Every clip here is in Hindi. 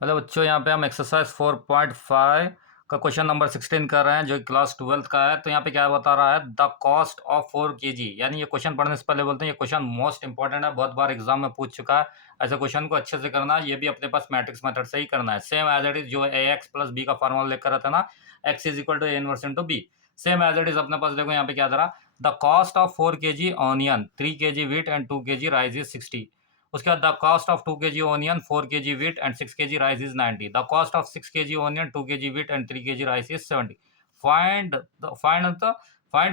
हेलो बच्चों, यहाँ पे हम एक्सरसाइज 4.5 का क्वेश्चन नंबर 16 कर रहे हैं जो कि क्लास 12 का है। तो यहाँ पे क्या बता रहा है, द कॉस्ट ऑफ 4 kg। यानी ये क्वेश्चन पढ़ने से पहले बोलते हैं ये क्वेश्चन मोस्ट इंपॉर्टेंट है, बहुत बार एग्जाम में पूछ चुका है। ऐसे क्वेश्चन को अच्छे से करना है, ये भी अपने पास मैट्रिक्स मेथड से ही करना है। सेम एज इट इज जो ए एक्स प्लस बी का फॉर्मूला लेकर रहता है ना, x is equal to A inverse into b. Same as it is अपने पास देखो यहाँ पे क्या दे रहा, the cost of 4 kg onion, 3 kg wheat and 2 kg rice is 60। उसके बाद the cost of 2 kg onion, 4 kg wheat and 6 kg rice is 90। The cost of 6 kg onion, 2 kg wheat and 3 kg rice is 70। Find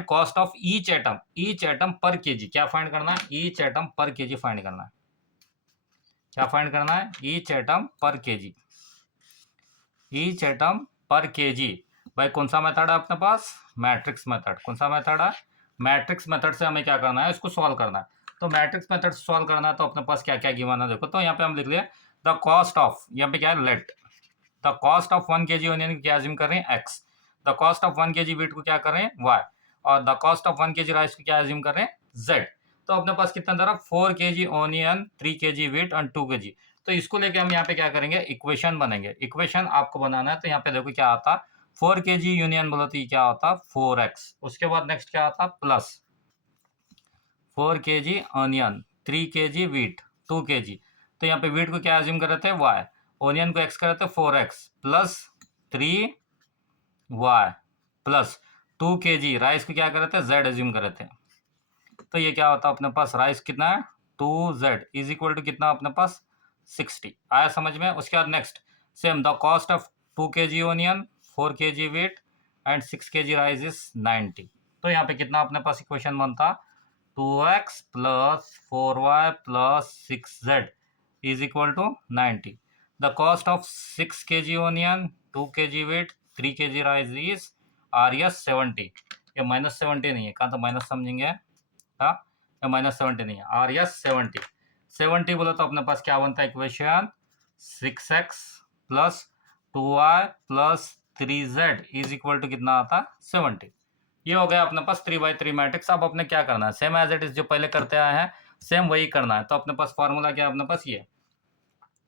cost of each atom पर केजी। क्या फाइंड करना है? ईच एटम पर केजी फाइंड करना है। क्या फाइंड करना है? ईच एटम पर केजी। ईच एटम पर केजी। भाई कौन सा मेथड है अपने पास? Matrix method. कौन सा मेथड है? मैट्रिक्स मेथड से हमें क्या करना है, इसको सॉल्व करना है। तो मैट्रिक्स मेथड से सॉल्व करना है तो अपने पास क्या क्या गिवन है देखो। तो यहाँ पे हम लिख लिए द कॉस्ट ऑफ, यहाँ पे क्या है, let the cost of 1 kg onion की क्या अज्यूम कर रहे हैं? X. The cost of 1 kg wheat को क्या कर रहे हैं? वाई। और the cost of 1 kg rice को क्या अज्यूम कर रहे हैं? जेड। तो अपने पास कितना दे रहा? 4 kg onion, 3 kg wheat and 2 kg। तो इसको लेके हम यहाँ पे क्या करेंगे? इक्वेशन बनेंगे। इक्वेशन आपको बनाना है तो यहाँ पे देखो क्या आता, 4 kg यूनियन बोलो तो ये क्या होता? 4x। उसके बाद नेक्स्ट क्या आता? Plus 4 kg onion, 3 kg wheat, 2 kg। तो यहाँ पे वीट को क्या अज्यूम कर रहे थे? वाई। ऑनियन को एक्स कर रहे थे 4x plus 3y plus 2 kg। Rice को क्या कर रहे थे? जेड अज्यूम कर रहे थे। तो ये क्या होता अपने पास? राइस कितना है? 2z इज इक्वल टू कितना अपने पास? 60। आया समझ में? उसके बाद next same the cost of 2 kg onion, 4 kg wheat and 6 kg rice is 90। तो यहाँ पे कितना अपने पास इक्वेशन बनता? 2x plus 4y plus 6z is equal to 90। The cost of 6 kg onion, 2 kg wheat, 3 kg rice is RS 70। ये -70 नहीं है, कहाँ तो माइनस समझेंगे? हाँ, ये -70 नहीं है, RS 70। 70 बोला तो अपने पास क्या बनता है equation? 6x plus 2y plus 3z is equal to कितना आता? 70। ये हो गया अपने पास 3/3 मैट्रिक्स। अब अपने क्या करना है? सेम एज इट इज जो पहले करते आए हैं सेम वही करना है। तो अपने पास फार्मूला क्या है अपने पास? ये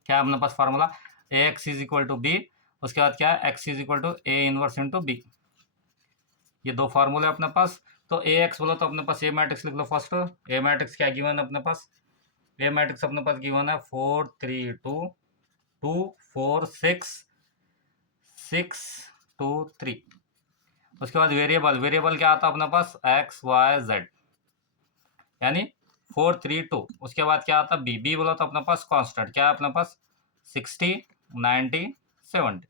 क्या है अपने पास formula? A X is equal to B. उसके बाद क्या है? X is equal to A inverse into B. ये दो फार्मूले अपने पास। तो ए एक्स बोलो तो अपने पास ए मैट्रिक्स लिख लो फर्स्ट। ए मैट्रिक्स क्या गिवन है अपने पास? ए मैट्रिक्स अपने पास गिवन है 4 3 2 2 4 6 6 2 3। उसके बाद वेरिएबल, वेरिएबल क्या आता है अपने पास? एक्स वाई जेड, यानी 4 3 2। उसके बाद क्या आता? बी। बी बोला तो अपने पास कांस्टेंट क्या है अपने पास? 60 90 70।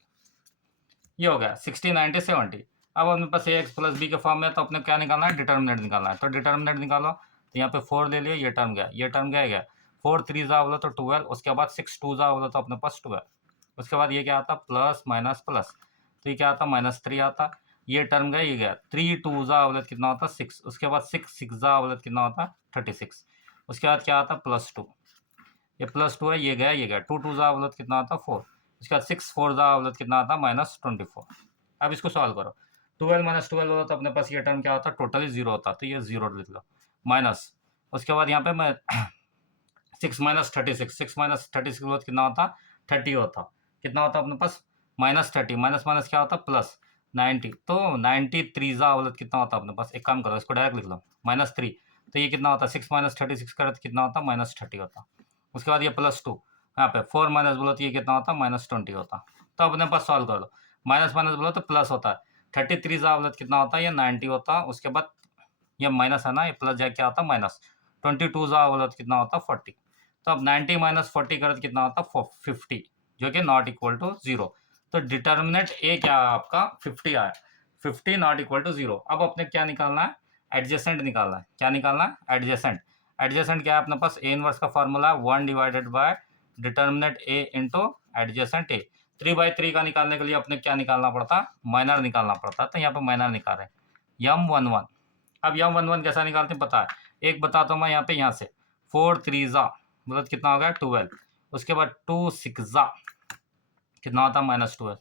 ये हो गया 60 90 70। अब अपने पास ए एक्स प्लस बी के फॉर्म में, तो अपने क्या निकालना है? डिटर्मिनेंट निकालना है। तो डिटर्मिनेंट निकालो। तो यहाँ पे 4 ले लियो, ये टर्म गया, ये टर्म गया। 4 3 जा बोलो तो 12। उसके बाद 6 2 जा बोलो तो अपने पास 12। उसके बाद ये क्या आता? Plus minus plus. तो ये क्या आता? -3 आता। ये टर्म गया, ये गया। 3 2 जा बोले कितना होता? 6। उसके बाद 6 6 जा बोले कितना होता? 36। उसके बाद क्या आता? +2। ये +2 है, ये गया, ये गया। 2 2 जा बोले कितना आता? 4। उसके बाद 6 4 जा बोले कितना आता? -24। अब इसको सॉल्व करो। 12 - 12 होता तो अपने पास ये टर्म क्या होता? टोटली 0 होता। तो ये 0 लिख लो, माइनस। उसके बाद यहाँ पे मैं 6 - 36, 6 - 36 बोले कितना होता? 30 होता। कितना होता अपने पास? -30। माइनस माइनस क्या होता? प्लस 90। तो 93 जा बोले कितना होता अपने पास? एक काम करो, इसको डायरेक्ट लिख लो, -3। तो ये कितना होता? 6 - 36 करें तो कितना होता? -30 होता। उसके बाद ये +2, यहाँ पे 4 माइनस बोलो तो ये कितना होता? -20 होता। तो अपने पास सॉल्व कर लो। माइनस माइनस बोलो तो प्लस होता है। 33 जा बोलो तो कितना होता है? ये 90 होता। उसके बाद ये माइनस है ना, ये प्लस जाके क्या होता? माइनस। 22 जा बोलो तो कितना होता? 40। तो अब 90 - 40 करें तो कितना होता? 50, जो कि नॉट इक्वल टू 0। तो डिटर्मिनेंट ए क्या है आपका? 50 आया। 50 नॉट इक्वल टू 0। अब अपने क्या निकालना है? एडजेसेंट निकालना है। क्या निकालना है? एडजेसेंट। एडजेसेंट क्या है अपने पास? ए इनवर्स का formula 1 divided by determinant A into adjacent A. 3/3 का निकालने के लिए अपने क्या निकालना पड़ता? माइनर निकालना पड़ता। तो यहाँ पे माइनर निकाल रहे हैं, M11। अब M11 कैसा निकालते हैं पता है? एक बताता हूँ मैं यहाँ पे, यहाँ से 4 3 जा मतलब कितना हो गया? 12। उसके बाद 2 6 जा कितना होता? -12।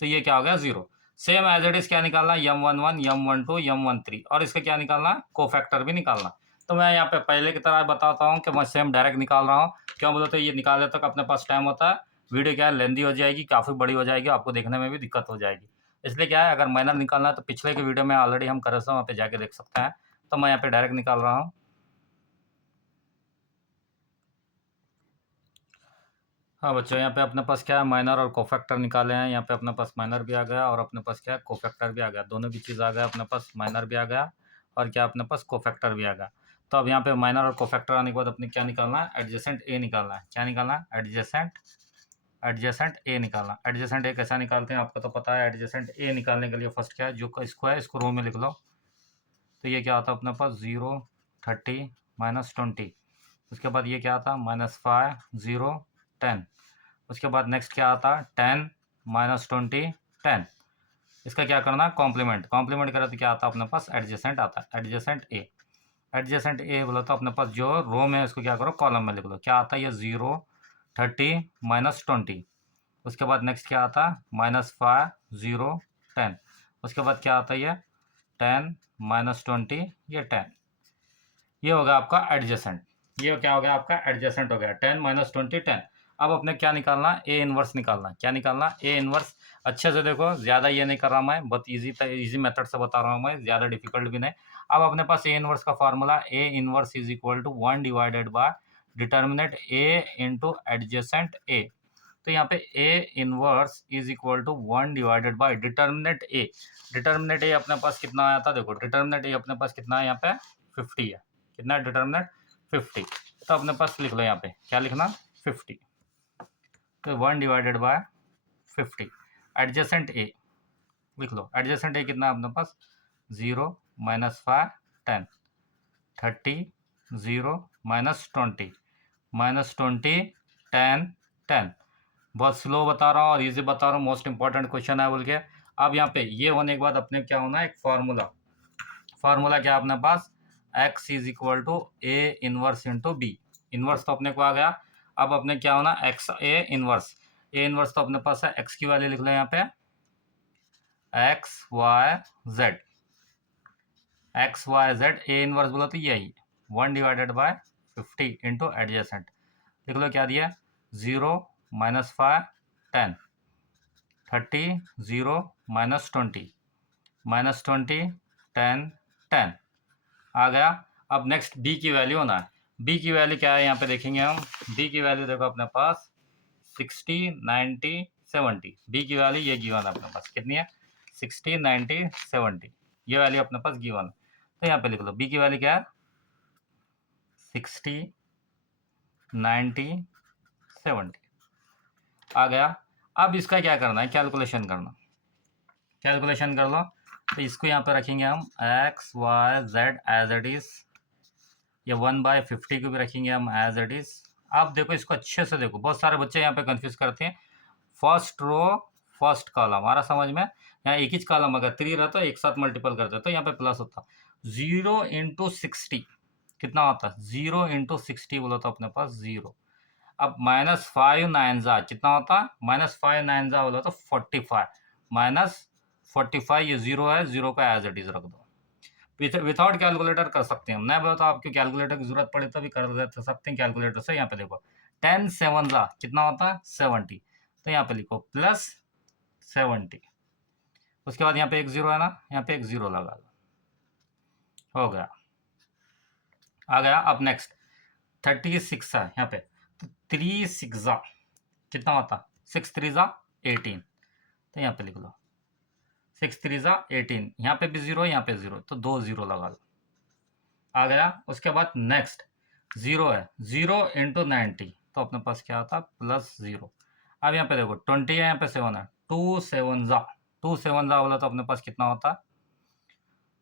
तो ये क्या हो गया? 0। सेम एज इट इज क्या निकालना? M11 M12 M13। और इसका क्या निकालना? कोफैक्टर भी निकालना। तो मैं यहाँ पे पहले की तरह बताता हूँ कि मैं सेम डायरेक्ट निकाल रहा हूँ। क्यों बोले तो ये निकालने तक अपने पास टाइम होता है। वीडियो क्या है लेंदी हो जाएगी, काफ़ी बड़ी हो जाएगी, आपको देखने में भी दिक्कत हो जाएगी। इसलिए क्या है, अगर माइनर निकालना है तो पिछले के वीडियो में ऑलरेडी हम कर रहे हैं, वहाँ पे जाके देख सकते हैं। तो मैं यहाँ पे डायरेक्ट निकाल रहा हूँ। हाँ बच्चों, यहाँ पे अपने पास क्या है, माइनर और कोफैक्टर निकाले हैं। यहाँ पे अपने पास माइनर भी आ गया और अपने पास क्या है, कोफैक्टर भी आ गया। दोनों भी चीज़ आ गया अपने पास, माइनर भी आ गया और क्या अपने पास कोफैक्टर भी आ गया। तो अब यहाँ पे माइनर और कोफैक्टर आने के बाद अपने क्या निकालना है, एडजेसेंट ए निकालना है। क्या निकालना है, एडजेसेंट ए निकालना। एडजेसेंट ए कैसा निकालते हैं आपको तो पता है। एडजेसेंट ए निकालने के लिए फर्स्ट क्या है, जो इसको है इसको रो में लिख लो। तो ये क्या आता है अपने पास, 0 30 -20। उसके बाद ये क्या आता, -5 0 10। उसके बाद नेक्स्ट क्या आता, 10 -20 10। इसका क्या करना है, कॉम्प्लीमेंट। कॉम्प्लीमेंट करें तो क्या आता है अपने पास, एडजेसेंट आता है। एडजेसेंट ए, एडजेसेंट ए बोला तो अपने पास जो रो में है इसको क्या करो, कॉलम में लिख लो। क्या आता है, ये 0 30 -20। उसके बाद नेक्स्ट क्या आता है, -5 0 10। उसके बाद क्या आता है, ये 10 -20 ये 10। ये होगा आपका एडजेसेंट। ये क्या हो गया आपका, एडजेसेंट हो गया। 10 -20 10। अब अपने क्या निकालना है, ए इनवर्स निकालना है। क्या निकालना है, ए इनवर्स। अच्छे से देखो, ज़्यादा ये नहीं कर रहा मैं, बहुत इजी मेथड से बता रहा हूँ मैं, ज़्यादा डिफिकल्ट भी नहीं। अब अपने पास ए इनवर्स का formula, A inverse is equal to 1 divided by determinant A into adjacent A. तो यहाँ पे A inverse is equal to 1 divided by determinant A. Determinant A अपने पास कितना आया था, देखो डिटर्मिनेंट ए अपने पास कितना है, यहाँ पे 50 है। कितना है डिटर्मिनेंट, 50। तो अपने पास लिख लो यहाँ पे, क्या लिखना, 50। तो 1 डिवाइडेड बाय 50। एडजेसेंट ए लिख लो। एडजेसेंट ए कितना है अपने पास, 0 -5 10 30 0 -20 -20 10 10। बहुत स्लो बता रहा हूँ और इजी बता रहा हूँ, मोस्ट इंपॉर्टेंट क्वेश्चन है बोल के। अब यहाँ पे ये होने के बाद अपने क्या होना है, एक फार्मूला क्या है अपने पास, x is equal to A inverse into b. Inverse तो अपने को आ गया। अब अपने क्या होना, x ए इनवर्स तो अपने पास है, x की वैल्यू लिख लो यहाँ पे, x y z। A inverse बोला तो यही 1 डिवाइडेड बाय 50 इंटू एडजेसेंट। लिख लो क्या दिया, 0 -5 10 30 0 -20 -20 10 10 आ गया। अब नेक्स्ट बी की वैल्यू होना है। बी की वैल्यू क्या है, यहाँ पे देखेंगे हम। बी की वैल्यू देखो अपने पास 60 90 70। बी की वैल्यू ये गिवन है अपने पास, कितनी है, 60 90 70। ये वैल्यू अपने पास गिवन है। तो यहाँ पे लिख लो बी की वैल्यू क्या है, 60 90 70 आ गया। अब इसका क्या करना है, कैलकुलेशन कर लो। तो इसको यहाँ पे रखेंगे हम x y z as it is. ये 1/50 को भी रखेंगे हम एज इट इज। आप देखो इसको अच्छे से देखो, बहुत सारे बच्चे यहाँ पे कंफ्यूज करते हैं। फर्स्ट रो फर्स्ट कॉलम हमारा समझ में, यहाँ एक ही कॉलम अगर 3 रहता है एक साथ मल्टीपल करते तो यहाँ पे प्लस होता। 0 × 60 कितना होता है, 0 × 60 बोला तो अपने पास 0। अब -5 9 जा कितना होता है, -5 9 जा बोला तो 45 -45। ये 0 है, 0 का एज इट इज रख दो। विदाउट कैलकुलेटर कर सकते हैं हम, नहीं बोला तो आपको कैलकुलेटर की जरूरत पड़े तो भी कर सकते हैं कैलकुलेटर से। यहाँ पे देखो 10 7 जा कितना होता है, 70। तो यहाँ पे लिखो +70। उसके बाद यहाँ पे एक 0 है ना, यहाँ पे एक 0 लगा लो, हो गया, आ गया। अब नेक्स्ट 36 है यहाँ पे, तो 3 6 जा कितना होता, 6 3 जा 18। तो यहाँ पे लिख लो 6 3 जा 18। यहाँ पे भी 0, यहाँ पे 0, तो 2 0 लगा लो, आ गया। उसके बाद नेक्स्ट 0 है, 0 × 90 तो अपने पास क्या आता, +0। अब यहाँ पे देखो 20 है, यहाँ पे 7 है, 2 7 जा बोला तो अपने पास कितना होता,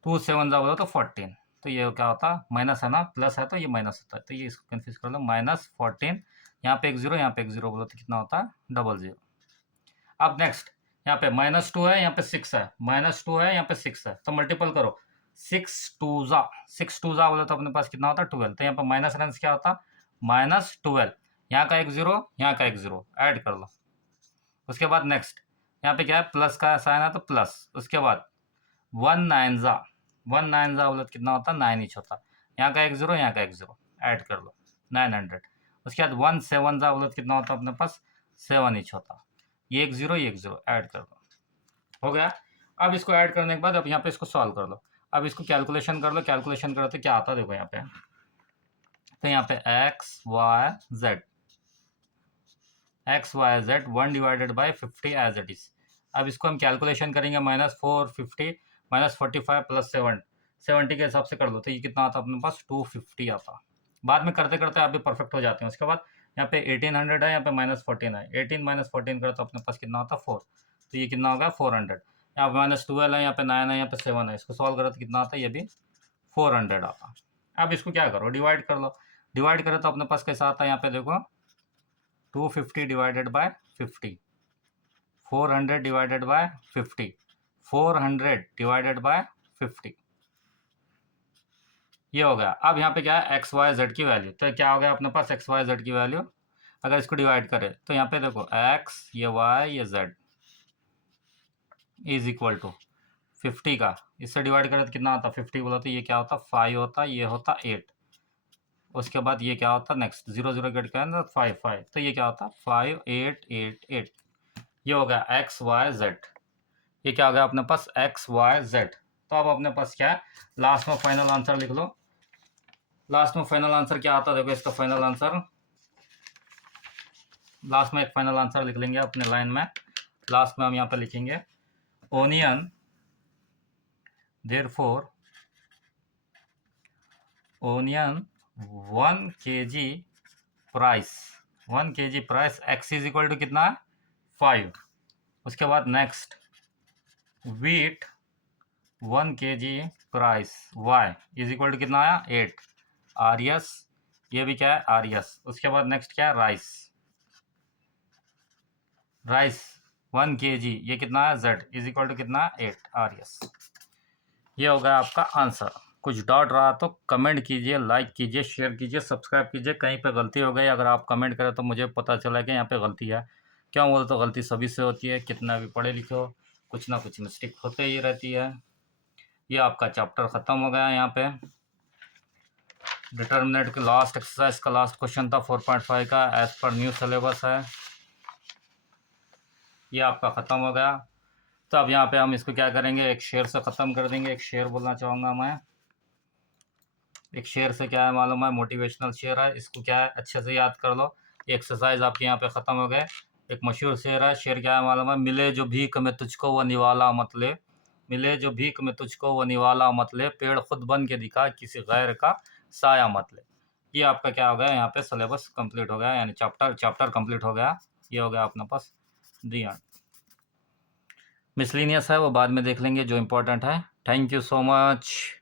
2 7 जा बोला तो 14। तो ये क्या होता, माइनस है ना, प्लस है तो ये माइनस होता है, तो ये इसको कन्फ्यूज कर लो, -14। यहाँ पे एक 0, यहाँ पे एक 0 बोला तो कितना होता, 00। अब नेक्स्ट यहाँ पे -2 है, यहाँ पे 6 है, -2 है, यहाँ पे 6 है, तो मल्टीपल करो, 6 2 जा बोला तो अपने पास कितना होता, 12। तो यहाँ पे माइनस रेंज क्या होता, -12। यहाँ का एक 0, यहाँ का एक 0 ऐड कर लो। उसके बाद नेक्स्ट यहाँ पे क्या है, प्लस का साइन है तो प्लस। उसके बाद 1 9 जा बोला तो कितना होता, 9 इंच होता। यहाँ का एक 0, यहाँ का एक 0 ऐड कर लो, 900। उसके बाद 1 7 जा बोला तो कितना होता अपने पास, 7 ईच होता। ये एक ज़ीरो ऐड कर दो, हो गया। अब इसको ऐड करने के बाद अब यहाँ पे इसको सॉल्व कर लो। अब इसको कैलकुलेशन कर लो, कैलकुलेशन करो तो क्या आता है देखो यहाँ पे। तो यहाँ पे x y z 1 divided by 50 as it is. अब इसको हम कैलकुलेशन करेंगे -450 -45 प्लस 70 के हिसाब से कर लो तो ये कितना आता अपने पास 250 आता। बाद में करते करते आप भी परफेक्ट हो जाते हैं। उसके बाद यहाँ पे 1800 है, यहाँ पे -14 है, 18 -14 करो तो अपने पास कितना होता 4, तो ये कितना होगा 400। यहाँ पे -12 है, यहाँ पे 9 है, यहाँ पे 7 है, इसको सॉल्व करो तो कितना आता है ये भी 400 आता। अब इसको क्या करो डिवाइड कर लो, डिवाइड करो तो अपने पास कैसा आता है यहाँ पे देखो 250 divided by 50, 400 divided by 50, 400 divided by 50, ये हो गया। अब यहाँ पे क्या है एक्स वाई जेड की वैल्यू, तो क्या हो गया अपने पास एक्स वाई जेड की वैल्यू। अगर इसको डिवाइड करें तो यहाँ पे देखो एक्स ये वाई ये जेड इज इक्वल टू 50 का इससे डिवाइड करें तो कितना आता 50 बोला तो ये क्या होता 5 होता, ये होता 8, उसके बाद ये क्या होता नेक्स्ट 0 0 कट का 5 5, तो ये क्या होता 5 8 8 8, ये हो गया एक्स वाई जेड। ये क्या हो गया अपने पास एक्स वाई जेड। तो अब अपने पास क्या है लास्ट में फाइनल आंसर लिख लो। लास्ट में फाइनल आंसर क्या आता है देखो, इसका फाइनल आंसर लास्ट में एक फाइनल आंसर लिख लेंगे अपने लाइन में। लास्ट में हम यहाँ पे लिखेंगे onion therefore onion 1 kg price 1 kg price x is equal to कितना है 5। उसके बाद next wheat 1 kg price y is equal to कितना आया 8 आर एस, ये भी क्या है आर एस। उसके बाद नेक्स्ट क्या है राइस 1 kg, ये कितना है जेड इज इक्वल टू कितना 8 आर एस। ये होगा आपका आंसर। कुछ डाउट रहा तो कमेंट कीजिए, लाइक कीजिए, शेयर कीजिए, सब्सक्राइब कीजिए। कहीं पे गलती हो गई अगर आप कमेंट करें तो मुझे पता चला कि यहाँ पे गलती है। क्यों बोले तो गलती सभी से होती है, कितना भी पढ़े लिखे हो कुछ ना कुछ मिस्टेक होते ही रहती है। ये आपका चैप्टर ख़त्म हो गया। यहाँ पे डिटर्मिनेंट के लास्ट एक्सरसाइज का लास्ट क्वेश्चन था 4.5 का, एज पर न्यू सिलेबस है। ये आपका ख़त्म हो गया। तो अब यहाँ पे हम इसको क्या करेंगे एक शेर से ख़त्म कर देंगे। एक शेर बोलना चाहूँगा मैं। एक शेर से क्या है मालूम है, मोटिवेशनल शेर है, इसको क्या है अच्छे से याद कर लो। ये एक्सरसाइज आपके यहाँ पे ख़त्म हो गए। एक मशहूर शेर है, शेर क्या है मालूम है, मिले जो भीख में तुझको वो निवाला मत ले, मिले जो भीख में तुझको वो निवाला मत ले, पेड़ खुद बन के दिखा किसी गैर का साया मत ले। ये आपका क्या हो गया यहाँ पे सिलेबस कंप्लीट हो गया, यानी चैप्टर कंप्लीट हो गया। ये हो गया अपने पास दी एंड। मिसलिनियस है वो बाद में देख लेंगे जो इम्पोर्टेंट है। Thank you so much.